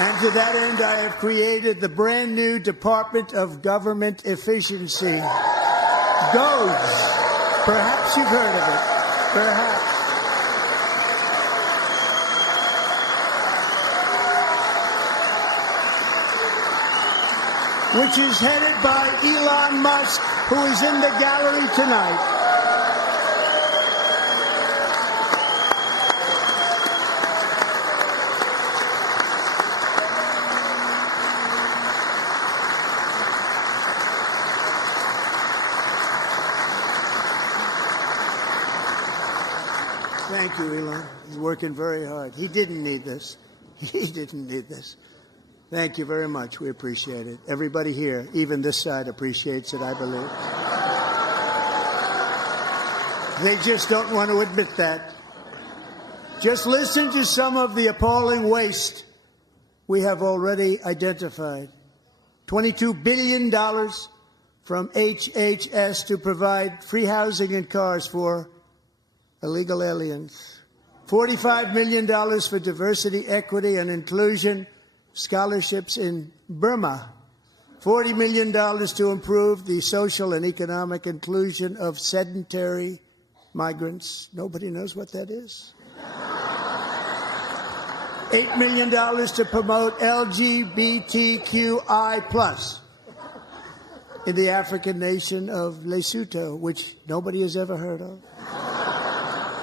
And to that end, I have created the brand new Department of Government Efficiency. GOES. Perhaps you've heard of it. Perhaps. Which is headed by Elon Musk, who is in the gallery tonight. Thank you, Elon. He's working very hard. He didn't need this. He didn't need this. Thank you very much. We appreciate it. Everybody here, even this side, appreciates it, I believe. They just don't want to admit that. Just listen to some of the appalling waste we have already identified. $22 billion from HHS to provide free housing and cars for illegal aliens. $45 million for diversity, equity, and inclusion scholarships in Burma. $40 million to improve the social and economic inclusion of sedentary migrants. Nobody knows what that is. $8 million to promote LGBTQI+ in the African nation of Lesotho, which nobody has ever heard of.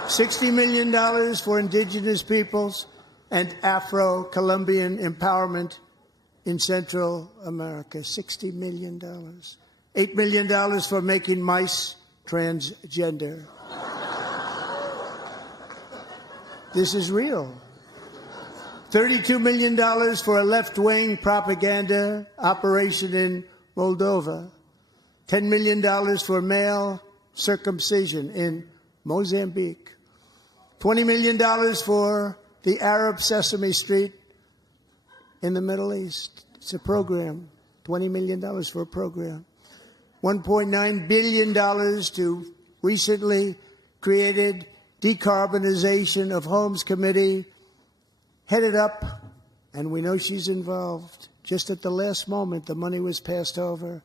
$60 million for indigenous peoples and Afro-Colombian empowerment in Central America. $60 million. $8 million for making mice transgender. This is real. $32 million for a left-wing propaganda operation in Moldova. $10 million for male circumcision in Mozambique. $20 million for the Arab Sesame Street in the Middle East. It's a program. $20 million for a program. $1.9 billion to recently created Decarbonization of Homes Committee, headed up, and we know she's involved. Just at the last moment, the money was passed over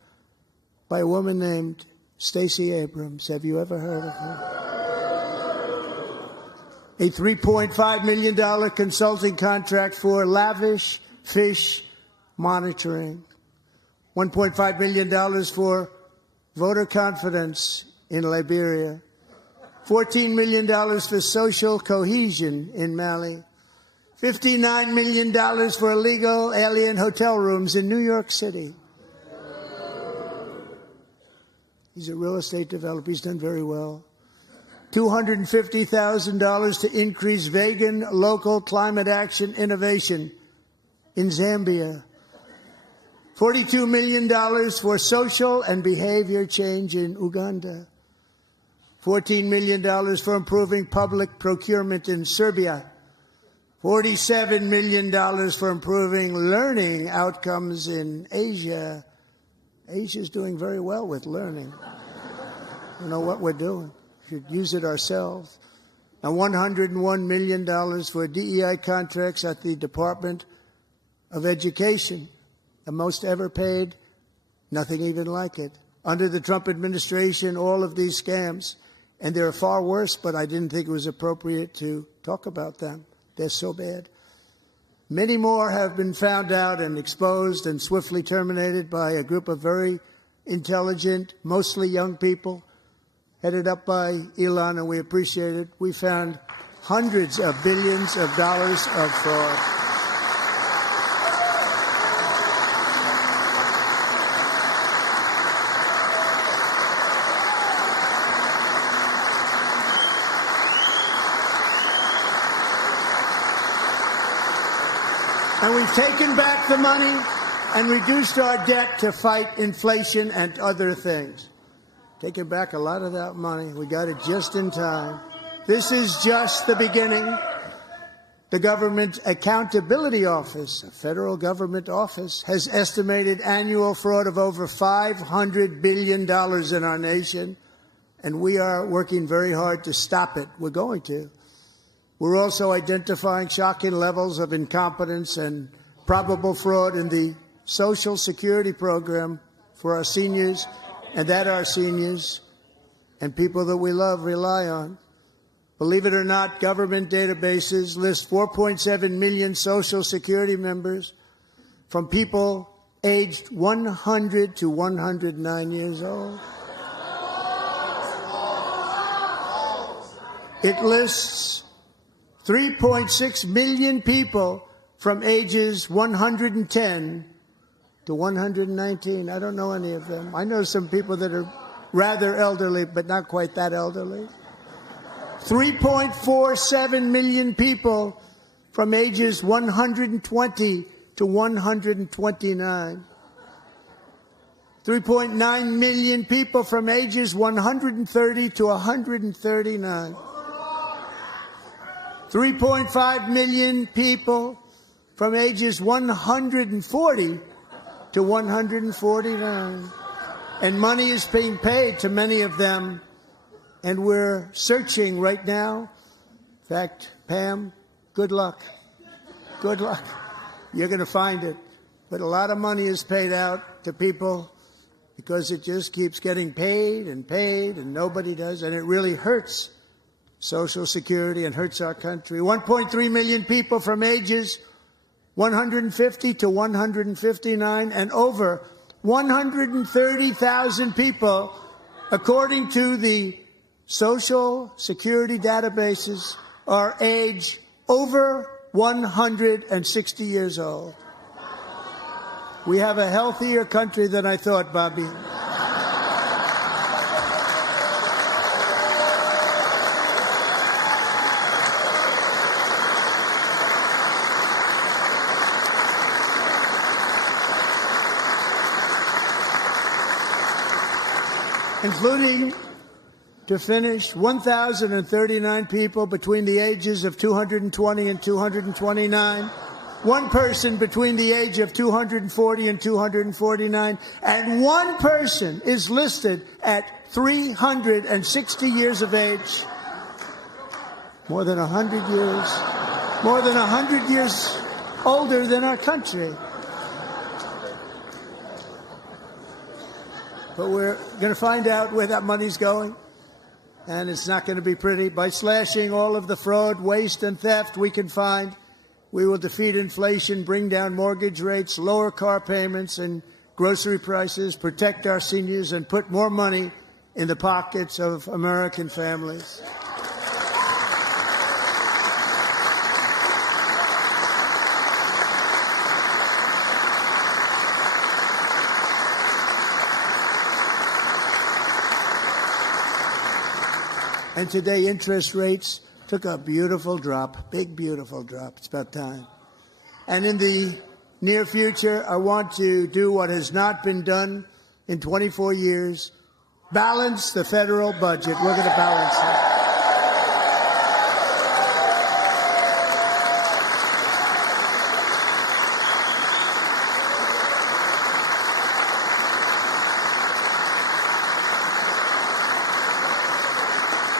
by a woman named Stacey Abrams. Have you ever heard of her? A $3.5 million consulting contract for lavish fish monitoring. $1.5 million for voter confidence in Liberia. $14 million for social cohesion in Mali. $59 million for illegal alien hotel rooms in New York City. He's a real estate developer. He's done very well. $250,000 to increase vegan local climate action innovation in Zambia. $42 million for social and behavior change in Uganda. $14 million for improving public procurement in Serbia. $47 million for improving learning outcomes in Asia. Asia's doing very well with learning. You know what we're doing. Should use it ourselves. And $101 million for DEI contracts at the Department of Education, the most ever paid, nothing even like it. Under the Trump administration, all of these scams, and they're far worse, but I didn't think it was appropriate to talk about them. They're so bad. Many more have been found out and exposed and swiftly terminated by a group of very intelligent, mostly young people, headed up by Elon, and we appreciate it. We found hundreds of billions of dollars of fraud. And we've taken back the money and reduced our debt to fight inflation and other things. Taking back a lot of that money. We got it just in time. This is just the beginning. The Government Accountability Office, a federal government office, has estimated annual fraud of over $500 billion in our nation, and we are working very hard to stop it. We're going to. We're also identifying shocking levels of incompetence and probable fraud in the Social Security program for our seniors, and that our seniors and people that we love rely on. Believe it or not, government databases list 4.7 million Social Security members from people aged 100 to 109 years old. It lists 3.6 million people from ages 110 to 119. I don't know any of them. I know some people that are rather elderly, but not quite that elderly. 3.47 million people from ages 120 to 129. 3.9 million people from ages 130 to 139. 3.5 million people from ages 140 to 149. And money is being paid to many of them, and we're searching right now. In fact, Pam, good luck. Good luck. You're going to find it. But a lot of money is paid out to people because it just keeps getting paid, and nobody does, and it really hurts Social Security and hurts our country. 1.3 million people from ages 150 to 159, and over 130,000 people, according to the Social Security databases, are age over 160 years old. We have a healthier country than I thought, Bobby. Including, to finish, 1,039 people between the ages of 220 and 229, one person between the age of 240 and 249, and one person is listed at 360 years of age. More than 100 years older than our country. But we're going to find out where that money's going, and it's not going to be pretty. By slashing all of the fraud, waste, and theft we can find, we will defeat inflation, bring down mortgage rates, lower car payments and grocery prices, protect our seniors, and put more money in the pockets of American families. And today, interest rates took a beautiful drop, big, beautiful drop. It's about time. And in the near future, I want to do what has not been done in 24 years, balance the federal budget. We're going to balance it.